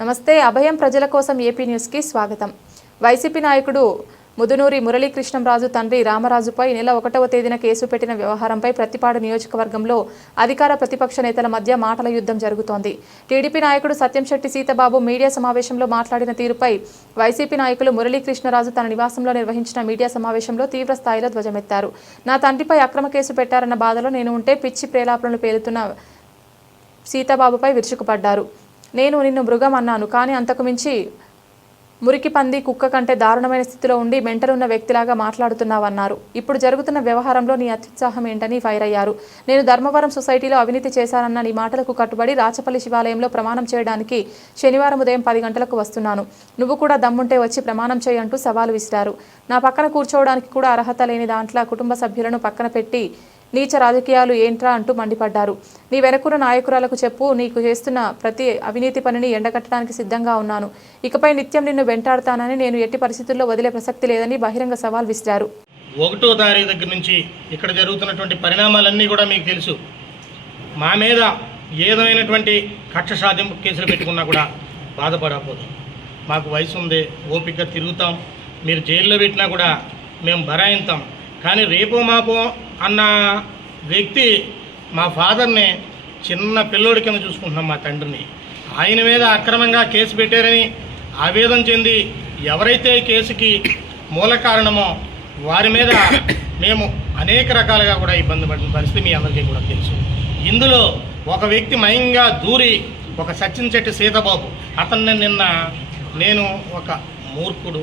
నమస్తే అభయం ప్రజల కోసం ఏపీ న్యూస్కి స్వాగతం. వైసీపీ నాయకుడు ముదునూరి మురళీకృష్ణంరాజు తండ్రి రామరాజుపై నెల ఒకటవ తేదీన కేసు పెట్టిన వ్యవహారంపై ప్రతిపాడు నియోజకవర్గంలో అధికార ప్రతిపక్ష నేతల మధ్య మాటల యుద్ధం జరుగుతోంది. టీడీపీ నాయకుడు సత్యంశెట్టి సీతబాబు మీడియా సమావేశంలో మాట్లాడిన తీరుపై వైసీపీ నాయకులు మురళీకృష్ణరాజు తన నివాసంలో నిర్వహించిన మీడియా సమావేశంలో తీవ్ర స్థాయిలో ధ్వజమెత్తారు. నా తండ్రిపై అక్రమ కేసు పెట్టారన్న బాధలో నేను ఉంటే పిచ్చి ప్రేలాపనలు పేలుతున్న సీతాబాబుపై విరుచుకుపడ్డారు. నేను నిన్ను మృగం అన్నాను కానీ అంతకు మించి మురికి పంది కుక్క కంటే దారుణమైన స్థితిలో ఉండి మెంటలున్న వ్యక్తిలాగా మాట్లాడుతున్నావన్నారు. ఇప్పుడు జరుగుతున్న వ్యవహారంలో నీ అత్యుత్సాహం ఏంటని ఫైర్ అయ్యారు. నేను ధర్మవరం సొసైటీలో అవినీతి చేశానన్న నీ మాటలకు కట్టుబడి రాచపల్లి శివాలయంలో ప్రమాణం చేయడానికి శనివారం ఉదయం పది గంటలకు వస్తున్నాను. నువ్వు కూడా దమ్ముంటే వచ్చి ప్రమాణం చేయంటూ సవాలు విసిరారు. నా పక్కన కూర్చోవడానికి కూడా అర్హత లేని దాంట్లో కుటుంబ సభ్యులను పక్కన పెట్టి నీచ రాజకీయాలు ఏంట్రా అంటూ మండిపడ్డారు. నీ వెనకున్న నాయకురాలకు చెప్పు నీకు చేస్తున్న ప్రతి అవినీతి పనిని ఎండగట్టడానికి సిద్ధంగా ఉన్నాను. ఇకపై నిత్యం నిన్ను వెంటాడతానని నేను ఎట్టి పరిస్థితుల్లో వదిలే ప్రసక్తి లేదని బహిరంగ సవాల్ విసిరారు. ఒకటో తారీఖు దగ్గర నుంచి ఇక్కడ జరుగుతున్నటువంటి పరిణామాలన్నీ కూడా మీకు తెలుసు. మా మీద ఏదైనటువంటి కక్ష సాధింపు కేసులు పెట్టుకున్నా కూడా బాధపడకపోదు. మాకు వయసు ఉంది ఓపిక తిరుగుతాం. మీరు జైల్లో పెట్టినా కూడా మేము బరాయింతాం. కానీ రేపో మాపో అన్న వ్యక్తి మా ఫాదర్ని చిన్న పిల్లోడి కింద చూసుకుంటున్నాం మా తండ్రిని. ఆయన మీద అక్రమంగా కేసు పెట్టారని ఆవేదన చెంది ఎవరైతే కేసుకి మూల కారణమో వారి మీద మేము అనేక రకాలుగా కూడా ఇబ్బంది పడిన పరిస్థితి మీ అందరికీ కూడా తెలుసు. ఇందులో ఒక వ్యక్తి మయంగా దూరి ఒక సచిన్ చెట్టి సీతబాబు. అతన్ని నిన్న నేను ఒక మూర్ఖుడు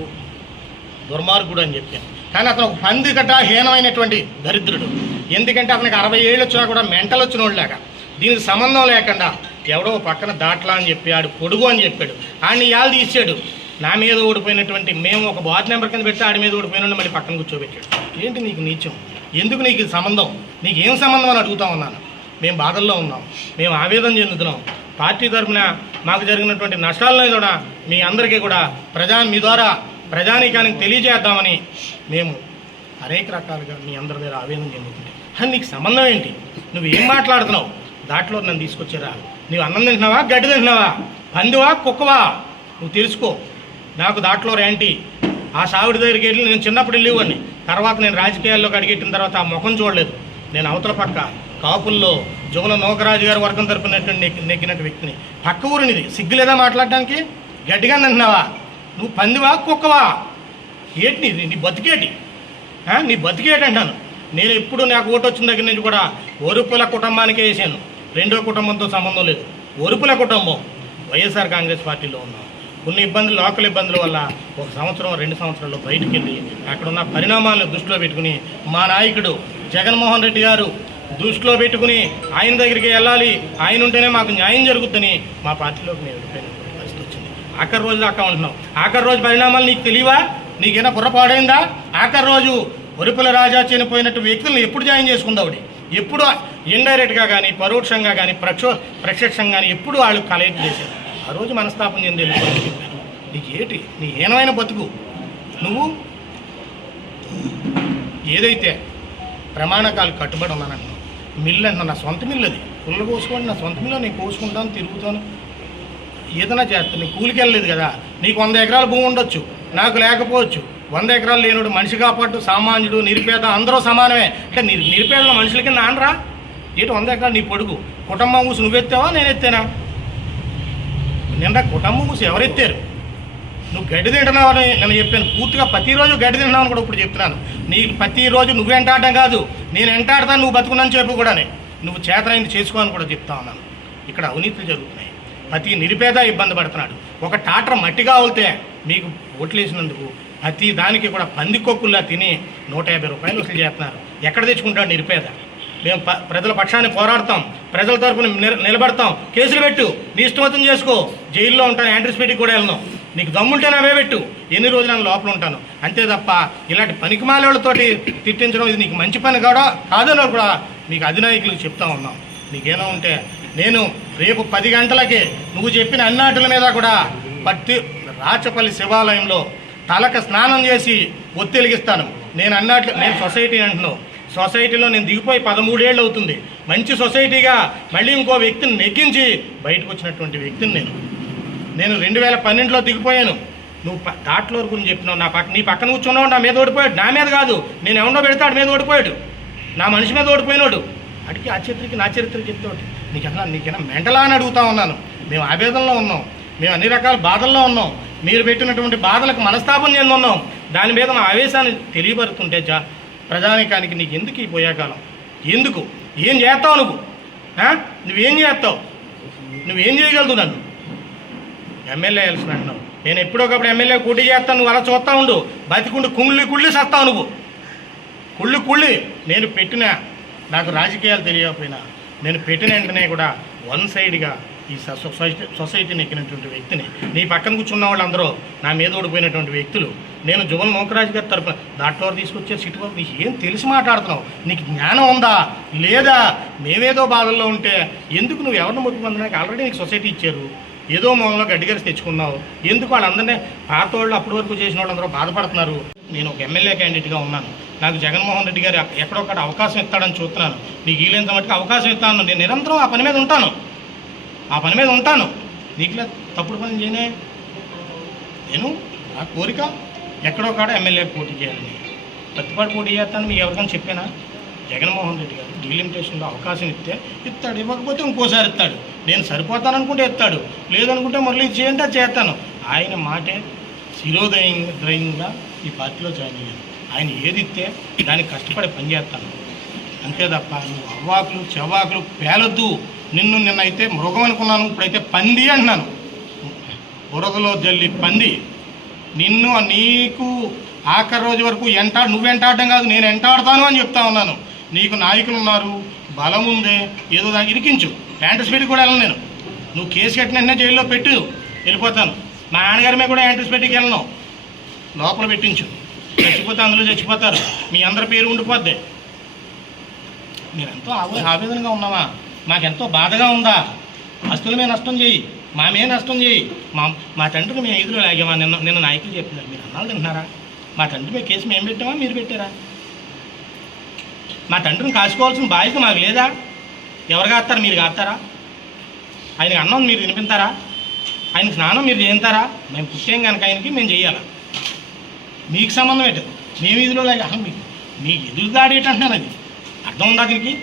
దుర్మార్గుడు అని చెప్పాను. కానీ అతను ఒక పంది గట్ట హీనమైనటువంటి దరిద్రుడు. ఎందుకంటే అతనికి అరవై ఏళ్ళు వచ్చినా కూడా మెంటల్ వచ్చిన వాళ్ళలాగా దీనికి సంబంధం లేకుండా ఎవడో పక్కన దాట్లా అని చెప్పాడు పొడుగు అని చెప్పాడు. ఆడిని ఇవాళ తీసాడు. నా మీద ఓడిపోయినటువంటి మేము ఒక వార్డ్ నెంబర్ కింద పెట్టి ఆడి మీద ఓడిపోయిన మళ్ళీ పక్కన కూర్చోబెట్టాడు. ఏంటి నీకు నీచం? ఎందుకు నీకు సంబంధం? నీకు ఏం సంబంధం అని అడుగుతా ఉన్నాను. మేము బాధల్లో ఉన్నాం. మేము ఆవేదన చెందుతున్నాం. పార్టీ తరఫున మాకు జరిగినటువంటి నష్టాలను కూడా మీ అందరికీ కూడా ప్రజా మీ ద్వారా ప్రజానీకానికి తెలియజేద్దామని మేము అనేక రకాలుగా మీ అందరి దగ్గర ఆవేదన చెందుతుంది. అని నీకు సంబంధం ఏంటి? నువ్వు ఏం మాట్లాడుతున్నావు? దాంట్లో నన్ను తీసుకొచ్చారా? నువ్వు అన్నం తింటున్నావా? గడ్డి తింటున్నావా? పందివా? కుక్కవా? నువ్వు తెలుసుకో. నాకు దాంట్లో రేంటి ఆ సావిడి దగ్గరికి వెళ్ళి నేను చిన్నప్పుడు వెళ్ళేవాడిని తర్వాత నేను రాజకీయాల్లోకి అడిగెట్టిన తర్వాత ఆ ముఖం చూడలేదు. నేను అవతల పక్క కాపుల్లో జోల నోకరాజు గారి వర్గం తరపున నెక్కినట్టు వ్యక్తిని. పక్క ఊరినిది. సిగ్గులేదా మాట్లాడడానికి? గట్టిగా నిన్నావా నువ్వు పందివా కుక్కవా? ఏంటి నీ- నీ బతికేటి? నీ బతికేటి అంటాను. నేను ఎప్పుడు నాకు ఓటు వచ్చిన దగ్గర నుంచి కూడా ఒరుపుల కుటుంబానికే వేసాను. రెండో కుటుంబంతో సంబంధం లేదు. ఒరుపుల కుటుంబం. వైఎస్ఆర్ కాంగ్రెస్ పార్టీలో ఉన్నాం. కొన్ని ఇబ్బందులు లోకల్ ఇబ్బందుల వల్ల ఒక సంవత్సరం రెండు సంవత్సరాల్లో బయటికి వెళ్ళి అక్కడ ఉన్న పరిణామాలను దృష్టిలో పెట్టుకుని మా నాయకుడు జగన్మోహన్ రెడ్డి గారు దృష్టిలో పెట్టుకుని ఆయన దగ్గరికి వెళ్ళాలి. ఆయన ఉంటేనే మాకు న్యాయం జరుగుతుందని మా పార్టీలోకి నేను వెళ్ళిపోయాను ఆఖరి రోజు దాకా ఉంటున్నావు. ఆఖరి రోజు పరిణామాలు నీకు తెలియవా? నీకేనా బుర్రపాడైందా ఆఖరి రోజు ఒరిపుల రాజా చనిపోయినట్టు వ్యక్తులను ఎప్పుడు జాయిన్ చేసుకుందావుడి ఎప్పుడు ఇండైరెక్ట్గా కానీ పరోక్షంగా కానీ ప్రక్షో ప్రత్యక్షంగా కానీ ఎప్పుడు వాళ్ళు కలెక్ట్ చేశారు? ఆ రోజు మనస్తాపం చెంది వెళ్ళిపోయి నీకు ఏంటి? నీ ఏనమైన బతుకు. నువ్వు ఏదైతే ప్రమాణకాలు కట్టుబడి ఉన్నానంటున్నావు మిల్లు అన్న నా సొంత మిల్లు అది. పుల్లలు కోసుకోండి నా సొంత మిల్లు నేను కోసుకుంటాను తిరుగుతాను. ఏదైనా చేస్తా నీకు కూలికి వెళ్ళలేదు కదా. నీకు వంద ఎకరాల భూమి ఉండొచ్చు. నాకు లేకపోవచ్చు. వంద ఎకరాలు లేనుడు మనిషి కాపాటు సామాన్యుడు నిరుపేద అందరూ సమానమే. అంటే నిరు నిరుపేదల మనుషులకి నానరా? ఏంటి వంద ఎకరాలు? నీ పొడుగు. కుటుంబం ఊసి నువ్వెత్తావా? నేను ఎత్తానా? నిన్న కుటుంబం ఊసి ఎవరెత్తారు? నువ్వు గడ్డి తింటున్నావని నేను చెప్పాను. పూర్తిగా ప్రతిరోజు గడ్డి తింటున్నావు కూడా ఇప్పుడు చెప్తున్నాను. నీకు ప్రతిరోజు నువ్వు వెంటాడటం కాదు. నేను వెంటాడతాను నువ్వు బతుకున్నాను చెప్పు కూడానే. నువ్వు చేతనైంది చేసుకోని కూడా చెప్తా ఉన్నాను. ఇక్కడ అవినీతులు జరుగుతున్నాయి. ప్రతి నిరుపేద ఇబ్బంది పడుతున్నాడు. ఒక టాటర్ మట్టిగా అవుతే మీకు ఓట్లు వేసినందుకు ప్రతి దానికి కూడా పందికొక్కుల్లా తిని నూట యాభై రూపాయలు వసూలు చేస్తున్నారు. ఎక్కడ తెచ్చుకుంటాడు నిరుపేద? మేము ప- ప్రజల పక్షాన్ని పోరాడతాం. ప్రజల తరపున నిల- నిలబడతాం. కేసులు పెట్టు. నీ ఇష్టమతం చేసుకో. జైల్లో ఉంటాను. యాంట్రిస్పేటికి కూడా వెళ్ళను. నీకు దమ్ముంటే నావే పెట్టు ఎన్ని రోజులు నేను లోపల ఉంటాను. అంతే తప్ప ఇలాంటి పనికిమాలేళ్ళతోటి తిట్టించడం ఇది నీకు మంచి పని కాడా? కాదని కూడా మీకు అధినాయకులకు చెప్తా ఉన్నాం. నీకేమో ఉంటే నేను రేపు పది గంటలకి నువ్వు చెప్పిన అన్నాటుల మీద కూడా భక్తి రాచపల్లి శివాలయంలో తలకు స్నానం చేసి ఒత్తిలిగిస్తాను నేను అన్నట్లు నేను సొసైటీ అంటున్నావు. సొసైటీలో నేను దిగిపోయి పదమూడేళ్ళు అవుతుంది. మంచి సొసైటీగా మళ్ళీ ఇంకో వ్యక్తిని నెగ్గించి బయటకు వచ్చినటువంటి వ్యక్తిని నేను. నేను రెండు వేల పన్నెండులో దిగిపోయాను. నువ్వు దాట్లో గురించి చెప్పినావు నా పక్క నీ పక్కన కూర్చున్నావు నా మీద ఓడిపోయాడు. నా మీద కాదు. నేను ఎవడో పెడతాడు మీద ఓడిపోయాడు. నా మనిషి మీద ఓడిపోయినాడు. అడిగి ఆ చరిత్రకి నా చరిత్ర ఎంతోటి నీకు అసలు నీకైనా మెంటలా అని అడుగుతా ఉన్నాను. మేము ఆవేదనలో ఉన్నాం. మేము అన్ని రకాల బాధల్లో ఉన్నాం. మీరు పెట్టినటువంటి బాధలకు మనస్తాపం చెందున్నాం దాని మీద మా ఆవేశాన్ని తెలియబరుతుంటే జా ప్రజానికానికి నీకు ఎందుకు ఈ పోయాకాలం? ఎందుకు? ఏం చేస్తావు నువ్వు? నువ్వేం చేస్తావు? నువ్వేం చేయగలదు నన్ను? ఎమ్మెల్యే వెళ్ళిన అంటున్నావు. నేను ఎప్పుడొకప్పుడు ఎమ్మెల్యే కూటీ చేస్తాను. నువ్వు అలా చూస్తా ఉండు. బతికుండు. కుళ్ళి కుళ్ళి సస్తావు నువ్వు. కుళ్ళి కుళ్ళి. నేను పెట్టిన నాకు రాజకీయాలు తెలియకపోయినా నేను పెట్టిన వెంటనే కూడా వన్ సైడ్గా ఈ స- సొసైటీ సొసైటీని ఎక్కినటువంటి వ్యక్తిని నీ పక్కన కూర్చున్న వాళ్ళందరూ నా మీద ఓడిపోయినటువంటి వ్యక్తులు నేను జువన్ మోకరాజు గారి తరపున దాంట్లో తీసుకొచ్చే సిటీ నీకు ఏం తెలిసి మాట్లాడుతున్నావు? నీకు జ్ఞానం ఉందా? లేదా? మేమేదో బాధల్లో ఉంటే ఎందుకు నువ్వు ఎవరిని మొక్కుమందుకు ఆల్రెడీ నీకు సొసైటీ ఇచ్చారు. ఏదో మూలంలో గడ్డిగరిసి తెచ్చుకున్నావు. ఎందుకు వాళ్ళందరినీ పాత వాళ్ళు అప్పటి వరకు చేసిన వాళ్ళందరూ బాధపడుతున్నారు? నేను ఒక ఎమ్మెల్యే క్యాండిడేట్గా ఉన్నాను. నాకు జగన్మోహన్ రెడ్డి గారు ఎక్కడొక్కడ అవకాశం ఇస్తాడని చూస్తున్నాను. నీకు వీలైనంత మట్టుకు అవకాశం ఇస్తాను నేను నిరంతరం ఆ పని మీద ఉంటాను. ఆ పని మీద ఉంటాను. నీకులే తప్పుడు పని చేయనే. నేను నా కోరిక ఎక్కడో ఎమ్మెల్యే పోటీ చేయాలని. ప్రతిపాటు పోటీ చేస్తాను మీకు ఎవరికైనా చెప్పానా? జగన్మోహన్ రెడ్డి గారు డీలిమిటేషన్లో అవకాశం ఇస్తే ఇస్తాడు ఇవ్వకపోతే ఇంకోసారి ఇస్తాడు. నేను సరిపోతాను అనుకుంటే ఇస్తాడు. లేదనుకుంటే మళ్ళీ చేయంటే చేయండి చేస్తాను. ఆయన మాటే శిరోదయం ద్రయంగా ఈ పార్టీలో జాయిన్ అయ్యాను. ఆయన ఏదిస్తే దానికి కష్టపడి పనిచేస్తాను అంతే తప్ప నువ్వు అవ్వాకులు చెవాకులు పేలొద్దు. నిన్ను నిన్నైతే మృగం అనుకున్నాను ఇప్పుడైతే పంది అంటున్నాను. బురదలో జల్లి పంది. నిన్ను నీకు ఆఖరి రోజు వరకు ఎంటా నువ్వు ఎంటాడడం కాదు నేను ఎంటాడతాను అని చెప్తా ఉన్నాను. నీకు నాయకులు ఉన్నారు బలం ఉంది ఏదో దానికి ఇరికించు. యాంటిసిపేట్ కూడా వెళ్ళను నేను. నువ్వు కేసు కట్టిన వెంటనే జైల్లో పెట్టు. వెళ్ళిపోతాను. మా నాన్నగారి మీద కూడా యాంటిసిపేట్కి వెళ్ళను. లోపల పెట్టించు. చచ్చిపోతే అందులో చచ్చిపోతారు. మీ అందరి పేరు ఉండిపోద్ది. మీరెంతో ఆవే ఆవేదనగా ఉన్నావా? మాకెంతో బాధగా ఉందా? ఆస్తుల మీద నష్టం చేయి మా మీద నష్టం చేయి మా మా తండ్రికి మేము ఎదురు లాగామా నిన్న నిన్న నాయకులు చెప్పినారు. మీరు అన్నాలు తింటున్నారా మా తండ్రి మీద కేసు మేము పెట్టామా? మీరు పెట్టారా? మా తండ్రిని కాసుకోవాల్సిన బాధ్యత మాకు లేదా? ఎవరు కాస్తారు మీరు కాస్తారా ఆయనకి అన్నం మీరు తినిపిస్తారా ఆయన స్నానం మీరు చేయించారా మేము పుట్టాం కనుక ఆయనకి మేము చేయాలా? మీకు సంబంధం ఏంటి? మేము ఇదిలో లేక అసలు మీకు? నీ ఎదురు దాడేటంటున్నాను అది అర్థం ఉందా దీనికి?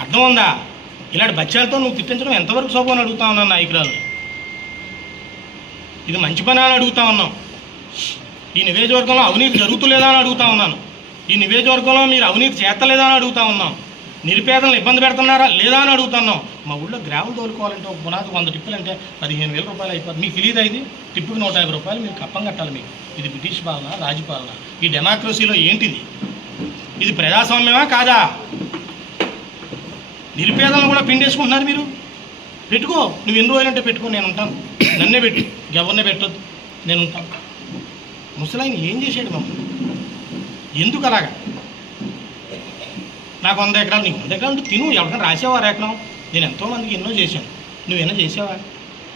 అర్థం ఉందా? ఇలాంటి బచ్చాలతో నువ్వు తిట్టించడం ఎంతవరకు శోభని అడుగుతా ఉన్నాను నాయకురాలు? ఇది మంచి పని అని అడుగుతా ఉన్నాం ఈ నియోజకవర్గంలో అవినీతి జరుగుతులేదా అని అడుగుతా ఉన్నాను. ఈ నియోజకవర్గంలో మీరు అవినీతి చేస్తలేదా అని అడుగుతా ఉన్నాం నిరుపేదలను ఇబ్బంది పెడుతున్నారా లేదా అని అడుగుతున్నాం. మా ఊళ్ళో గ్రావెల్ తోలుకోవాలంటే ఒక పునాది వంద టిప్పులు అంటే పదిహేను వేల రూపాయలు అయిపోతుంది. మీకు తెలియదు ఇది? టిప్పుకి నూట యాభై రూపాయలు మీరు కప్పం కట్టాలి మీకు. ఇది బ్రిటిష్ పాలన రాజపాలన. ఈ డెమోక్రసీలో ఏంటిది? ఇది ప్రజాస్వామ్యమా కాదా? నిరుపేదలను కూడా పిండేసుకుంటున్నారు మీరు. పెట్టుకో. నువ్వు ఎన్ని రోజులంటే పెట్టుకో నేను ఉంటాను. నన్నే పెట్టు. ఎవరినే పెట్టొద్దు. నేను ఉంటాను. ముసలాయన ఏం చేశాడు మమ్మల్ని ఎందుకు అలాగా? నాకు వంద ఎకరాలు నీకు వంద ఎకరాలు అంటే తిను ఎవరికైనా రాసావా ఎకరం నేను ఎంతోమందికి ఎన్నో చేశాను. నువ్వేనా చేసావా?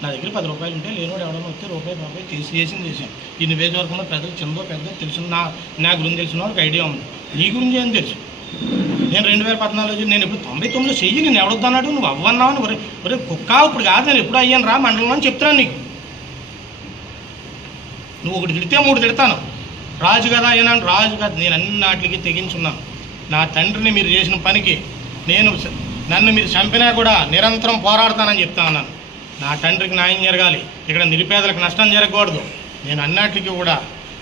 నా దగ్గర పది రూపాయలు ఉంటే లేనివాడు ఎవడన్నా వస్తే రూపాయి రూపాయి తీసి చేసింది చేశాను. ఈ నివేదవర్గంలో ప్రజలు చిన్నదో పెద్ద తెలుసు నా నా గురించి తెలిసిన వాళ్ళకి ఐడియా ఉంది. నీ గురించి ఏం తెలుసు? నేను రెండు వేల పద్నాలుగు నేను ఇప్పుడు తొంభై తొమ్మిదిలో చెయ్యి నేను ఎవడొద్దన్నాడు నువ్వు అవ్వన్నావు అని ఒరే ఒరే కుక్క ఇప్పుడు కాదు నేను ఎప్పుడు అయ్యాను రా మండలం అని చెప్తున్నాను నీకు. నువ్వు ఒకటి తిడితే మూడు తిడతాను. రాజు కదా అయ్యాను రాజు కదా నేను అన్ని నాటికి తెగించున్నాను. నా తండ్రిని మీరు చేసిన పనికి నేను నన్ను మీరు చంపినా కూడా నిరంతరం పోరాడతానని చెప్తా ఉన్నాను. నా తండ్రికి న్యాయం జరగాలి. ఇక్కడ నిరుపేదలకు నష్టం జరగకూడదు. నేను అన్నిటికీ కూడా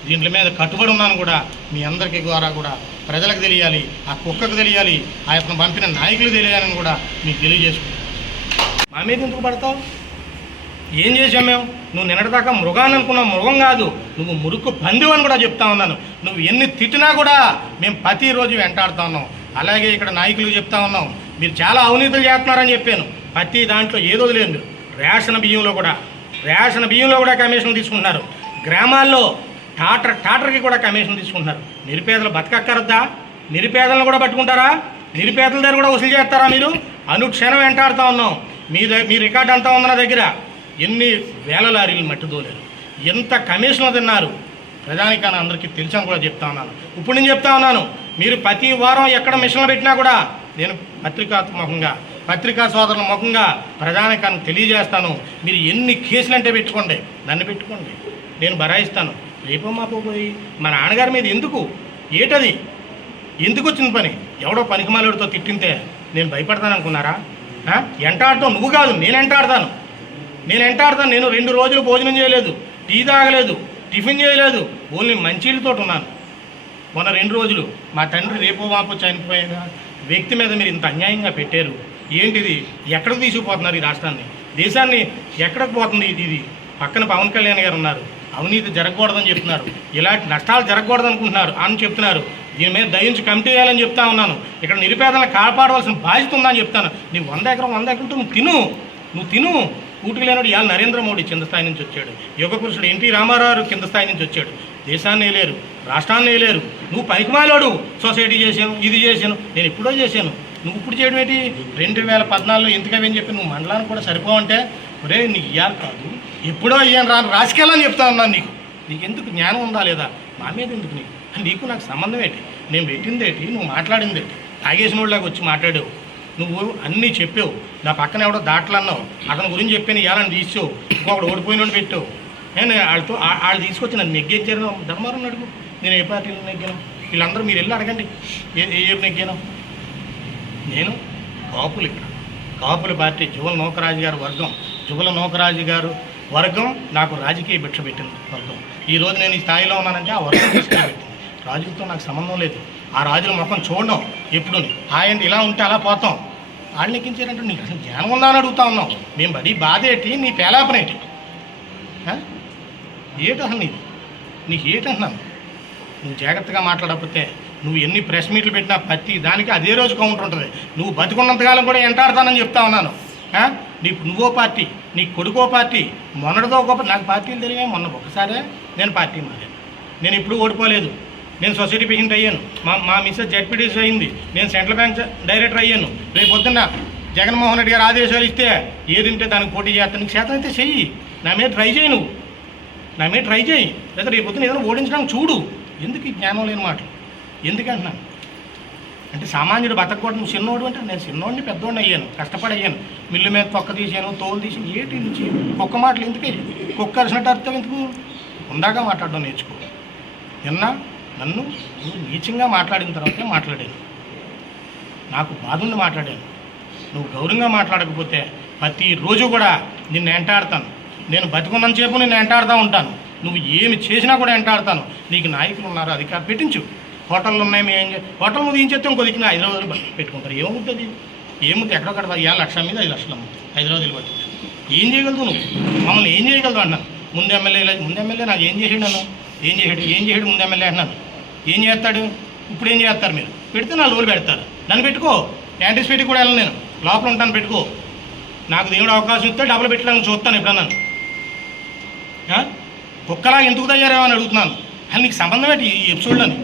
దీంట్ల మీద కట్టుబడి ఉన్నాను కూడా మీ అందరికీ ద్వారా కూడా ప్రజలకు తెలియాలి ఆ కుక్కకు తెలియాలి ఆ యొక్క పంపిన నాయకులు తెలియాలని కూడా మీకు తెలియజేసుకుంటాను మా మీద ఎందుకు పడతావు? ఏం చేసాం మేము? నువ్వు నిన్నటిదాకా మృగాన్ని అనుకున్నావు మృగం కాదు నువ్వు మురుకు పందివు అని కూడా చెప్తా ఉన్నాను. నువ్వు ఎన్ని తిట్టినా కూడా మేము ప్రతిరోజు వెంటాడుతా ఉన్నాం. అలాగే ఇక్కడ నాయకులు చెప్తా ఉన్నాం. మీరు చాలా అవినీతులు చేస్తున్నారని చెప్పాను. ప్రతి దాంట్లో ఏదో లేదు రేషన్ బియ్యంలో కూడా. రేషన్ బియ్యంలో కూడా కమిషన్ తీసుకుంటున్నారు. గ్రామాల్లో టాటర్ టాటర్కి కూడా కమిషన్ తీసుకుంటున్నారు. నిరుపేదలు బతకక్కరద్దా నిరుపేదలను కూడా పట్టుకుంటారా? నిరుపేదల దగ్గర కూడా వసూలు చేస్తారా మీరు? అనుక్షణం వెంటాడుతూ ఉన్నాం. మీ మీ రికార్డ్ అంతా ఉంది నా దగ్గర? ఎన్ని వేల లారీలు మట్టిదోలేరు ఎంత కమిషన్లు తిన్నారు. ప్రధాని కానీ అందరికీ తెలుసని కూడా చెప్తా ఉన్నాను. ఇప్పుడు నేను చెప్తా ఉన్నాను మీరు ప్రతి వారం ఎక్కడ మిషన్లు పెట్టినా కూడా నేను పత్రికాత్మకంగా పత్రికా సోదరుల ముఖంగా ప్రధానికానికి తెలియజేస్తాను. మీరు ఎన్ని కేసులు అంటే పెట్టుకోండి నన్ను పెట్టుకోండి. నేను బరాయిస్తాను. రేపో మాపో పోయి మా నాన్నగారి మీద ఎందుకు? ఏటది? ఎందుకు వచ్చింది పని? ఎవడో పనికిమాలుడితో తిట్టింతే నేను భయపడతాను అనుకున్నారా? ఎంటాడటం నువ్వు కాదు నేను ఎంటాడతాను. నేను ఎంటాడతాను నేను రెండు రోజులు భోజనం చేయలేదు టీ తాగలేదు టిఫిన్ చేయలేదు ఓన్లీ మంచిళ్ళతో ఉన్నాను. మొన్న రెండు రోజులు మా తండ్రి రేపో మాపో చనిపోయిన వ్యక్తి మీద మీరు ఇంత అన్యాయంగా పెట్టారు. ఏంటిది? ఎక్కడికి తీసుకుపోతున్నారు ఈ రాష్ట్రాన్ని? దేశాన్ని ఎక్కడికి పోతుంది ఇది? ఇది పక్కన పవన్ కళ్యాణ్ గారు ఉన్నారు. అవినీతి జరగకూడదని చెప్తున్నారు. ఇలాంటి నష్టాలు జరగకూడదు అనుకుంటున్నారు అని చెప్తున్నారు. దీని మీద దయించి కమిటీ వేయాలని చెప్తా ఉన్నాను. ఇక్కడ నిరుపేదలను కాపాడవలసిన బాధ్యత ఉందని చెప్తాను. నీ వంద ఎకరం వంద ఎకరంతో నువ్వు తిను. నువ్వు తిను. కూటికి లేనాడు ఇవాళ నరేంద్ర మోడీ కింద స్థాయి నుంచి వచ్చాడు. యుగపురుషుడు ఎన్టీ రామారావు కింద స్థాయి నుంచి వచ్చాడు. దేశాన్ని లేరు రాష్ట్రాన్ని లేరు. నువ్వు పనికిమాలోడు సొసైటీ చేశాను ఇది చేశాను నేను ఎప్పుడో చేశాను. నువ్వు ఇప్పుడు చేయడం ఏంటి? రెండు వేల పద్నాలుగులో ఎందుకని చెప్పి నువ్వు మండలానికి కూడా సరిపోవంటే ఒరే నీకు ఇవ్వాలి కాదు. ఎప్పుడో ఇయ్యాను రాను రాజకీయాలని చెప్తా ఉన్నాను నీకు. నీకు ఎందుకు జ్ఞానం ఉందా లేదా? మా మీద ఎందుకు నీకు? నీకు నాకు సంబంధం ఏంటి? నేను పెట్టింది ఏంటి? నువ్వు మాట్లాడింది ఏంటి? తాగేసిన వాళ్ళకి వచ్చి మాట్లాడావు. నువ్వు అన్నీ చెప్పావు. నా పక్కన ఎవడో దాటలు అన్నావు. అతని గురించి చెప్పాను ఇవ్వాలని తీసావు. ఇంకొకడు ఓడిపోయిన పెట్టావు. నేను వాళ్ళతో వాళ్ళు తీసుకొచ్చి నన్ను నెగ్గెచ్చారు ధర్మారం అడుగు. నేను ఏ పార్టీలో నెగ్గాను? వీళ్ళందరూ మీరు వెళ్ళి అడగండి. ఏ ఏ ఏపు నెగ్గాను? నేను కాపులు ఇక్కడ. కాపుల పార్టీ జువల నౌకరాజు గారు వర్గం. జువల నౌకరాజు గారు వర్గం నాకు రాజకీయ భిక్ష పెట్టింది వర్గం. ఈ రోజు నేను ఈ స్థాయిలో ఉన్నానంటే ఆ వర్గం పెట్టింది. రాజులతో నాకు సంబంధం లేదు. ఆ రాజుల ముఖం చూడడం ఎప్పుడు ఆయన ఇలా ఉంటే అలా పోతాం. వాళ్ళని ఎక్కించారంటే నీకు అసలు జ్ఞానం ఉందా అని అడుగుతా ఉన్నాం. మేము బడి బాధ ఏంటి నీ పేలాపనేటి. ఏటి అసలు నీది? నీకు ఏంటంటున్నాను నువ్వు జాగ్రత్తగా మాట్లాడకపోతే నువ్వు ఎన్ని ప్రెస్ మీట్లు పెట్టినా ప్రతి దానికి అదే రోజు కౌంటర్ ఉంటుంది. నువ్వు బతుకున్నంతకాలం కూడా ఎంటాడతానని చెప్తా ఉన్నాను. నీకు నీ నువ్వో పార్టీ నీ కొడుకో పార్టీ మొన్నటితో ఒక నాకు పార్టీలు తెలియ మొన్న ఒకసారే నేను పార్టీ మారాను. నేను ఇప్పుడు ఓడిపోలేదు. నేను సొసైటీ పేషెంట్ అయ్యాను. మా మా మిస్సెస్ జడ్పీటీసీ అయింది. నేను సెంట్రల్ బ్యాంక్ డైరెక్టర్ అయ్యాను. రేపు పొద్దున్న జగన్మోహన్ రెడ్డి గారు ఆదేశాలు ఇస్తే ఏదింటే దానికి పోటీ చేస్తాను. నీకు శాతం అయితే చెయ్యి. నా మీద ట్రై చేయి నువ్వు. నా మీద ట్రై చేయి. లేదా రేపు పొద్దున ఏదైనా ఓడించడానికి చూడు. ఎందుకు ఈ జ్ఞానం లేని మాట ఎందుకంటున్నాను అంటే సామాన్యుడు బతకూడదు నువ్వు చిన్నోడు అంటే నేను చిన్నోడిని పెద్దోడిని అయ్యాను. కష్టపడి అయ్యాను మిల్లు మీద తొక్క తీసాను తోలు తీసి ఏటి నుంచి? కుక్క మాటలు ఎందుకే? కుక్క అరిసినట్టు అర్థం ఎందుకు? ఉందాక మాట్లాడడం నేర్చుకో. నిన్న నన్ను నువ్వు నీచంగా మాట్లాడిన తర్వాతే మాట్లాడాను. నాకు బాధుండి మాట్లాడాను. నువ్వు గౌరవంగా మాట్లాడకపోతే ప్రతిరోజు కూడా నిన్ను ఎంటాడతాను. నేను బతికున్నంతసేపు నేను ఎంటాడుతూ ఉంటాను. నువ్వు ఏమి చేసినా కూడా ఎంటాడతాను. నీకు నాయకులు ఉన్నారు అధికారం పెట్టించు. హోటళ్ళు ఉన్నాయి మేము ఏం హోటల్ ముందు ఏం చెప్తే ఇంకో హైదరాబాద్లో పెట్టుకుంటారు. ఏమవుతుంది ఏముంది ఎక్కడొక్కడ ఏడు లక్షల మీద ఐదు లక్షలు అమ్ముతుంది హైదరాబాద్ పట్టి ఏం చేయగలదు నువ్వు? మమ్మల్ని ఏం చేయగలదు అన్నాను. ముందు ఎమ్మెల్యే ముందు ఎమ్మెల్యే నాకు ఏం చేసాడు అన్నాను ఏం చేసాడు? ఏం చేసాడు? ముందు ఎమ్మెల్యే అన్నాను. ఏం చేస్తాడు? ఇప్పుడు ఏం చేస్తారు మీరు? పెడితే నా లోలు పెడతారు. నన్ను పెట్టుకో. యాంటిసిపేట్ కూడా వెళ్ళను నేను. లోపల ఉంటాను పెట్టుకో. నాకు దేవుడు అవకాశం ఇస్తే డబ్బులు పెట్టడానికి చూస్తాను ఎప్పుడన్నాను కుక్కలా ఎందుకు తయారేమో అని అడుగుతున్నాను. అని నీకు సంబంధం ఏంటి ఈ ఎపిసోడ్లోని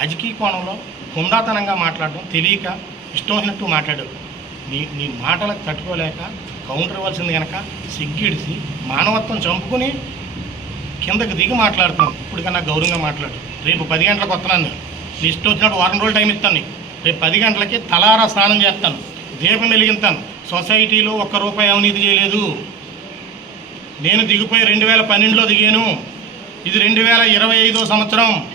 రాజకీయ కోణంలో హుందాతనంగా మాట్లాడడం తెలియక ఇష్టం వచ్చినట్టు మాట్లాడాడు నీ నీ మాటలకు తట్టుకోలేక కౌంటర్ ఇవ్వాల్సింది కనుక సిగ్గిడిసి మానవత్వం చంపుకొని కిందకి దిగి మాట్లాడుతున్నాను ఇప్పటికన్నా గౌరవంగా మాట్లాడు. రేపు పది గంటలకు వస్తున్నాను నీ ఇష్టం వచ్చినట్టు వారం రోజులు టైం ఇస్తాను నీకు. రేపు పది గంటలకి తలారా స్నానం చేస్తాను. దీపం వెలిగిస్తాను. సొసైటీలో ఒక్క రూపాయి అవినీతి చేయలేదు. నేను దిగిపోయి రెండు వేల పన్నెండులో దిగాను. ఇది రెండు వేల ఇరవై ఐదో సంవత్సరం.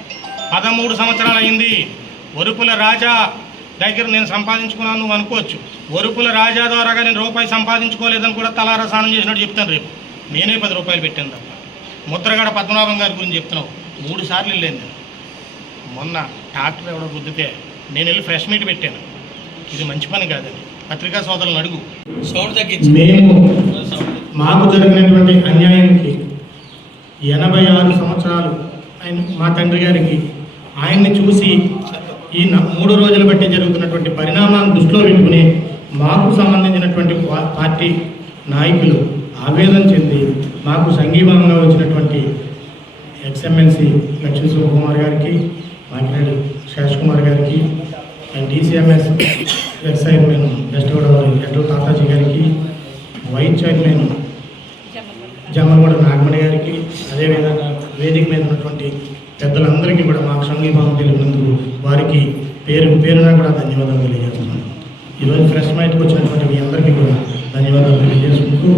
పదమూడు సంవత్సరాలు అయింది. వరుపుల రాజా దగ్గర నేను సంపాదించుకున్నాను నువ్వు అనుకోవచ్చు. వరుపుల రాజా ద్వారాగా నేను రూపాయి సంపాదించుకోలేదని కూడా తలారా స్నానం చేసినట్టు చెప్తాను రేపు. నేనే పది రూపాయలు పెట్టాను తప్ప. ముద్రగడ పద్మనాభం గారి గురించి చెప్తున్నావు. మూడు సార్లు వెళ్ళాను నేను. మొన్న ట్రాక్టర్ ఎవడో గుద్దితే నేను వెళ్ళి ఫ్రెష్ మీట్ పెట్టాను. ఇది మంచి పని కాదని పత్రికా సోదరులను అడుగు. సౌండ్ తగ్గించి. మేము మాకు జరిగినటువంటి అన్యాయానికి ఎనభై ఆరు సంవత్సరాలు ఆయన మా తండ్రి గారికి ఆయన్ని చూసి ఈ మూడు రోజులు బట్టి జరుగుతున్నటువంటి పరిణామాలను దృష్టిలో పెట్టుకుని మాకు సంబంధించినటువంటి పార్టీ నాయకులు ఆవేదన చెంది మాకు సంఘీభావంగా వచ్చినటువంటి ఎక్స్ఎమ్మెల్సీ లక్ష్మీ శివకుమార్ గారికి మాట్లాడు. శేష్ కుమార్ గారికి and DCMS ex chairman west Godavari Edla Tataji గారికి వైస్ చైర్మన్ జమ్మగూడ నాగమణి గారికి అదేవిధంగా వేదిక మీద ఉన్నటువంటి పెద్దలందరికీ కూడా మాకు సంఘీభావం తెలిపినందుకు వారికి పేరు పేరున కూడా ధన్యవాదాలు తెలియజేస్తున్నాను. ఈరోజు ఫ్రెష్ మైట్కి వచ్చినటువంటి మీ అందరికీ కూడా ధన్యవాదాలు తెలియజేసుకుంటూ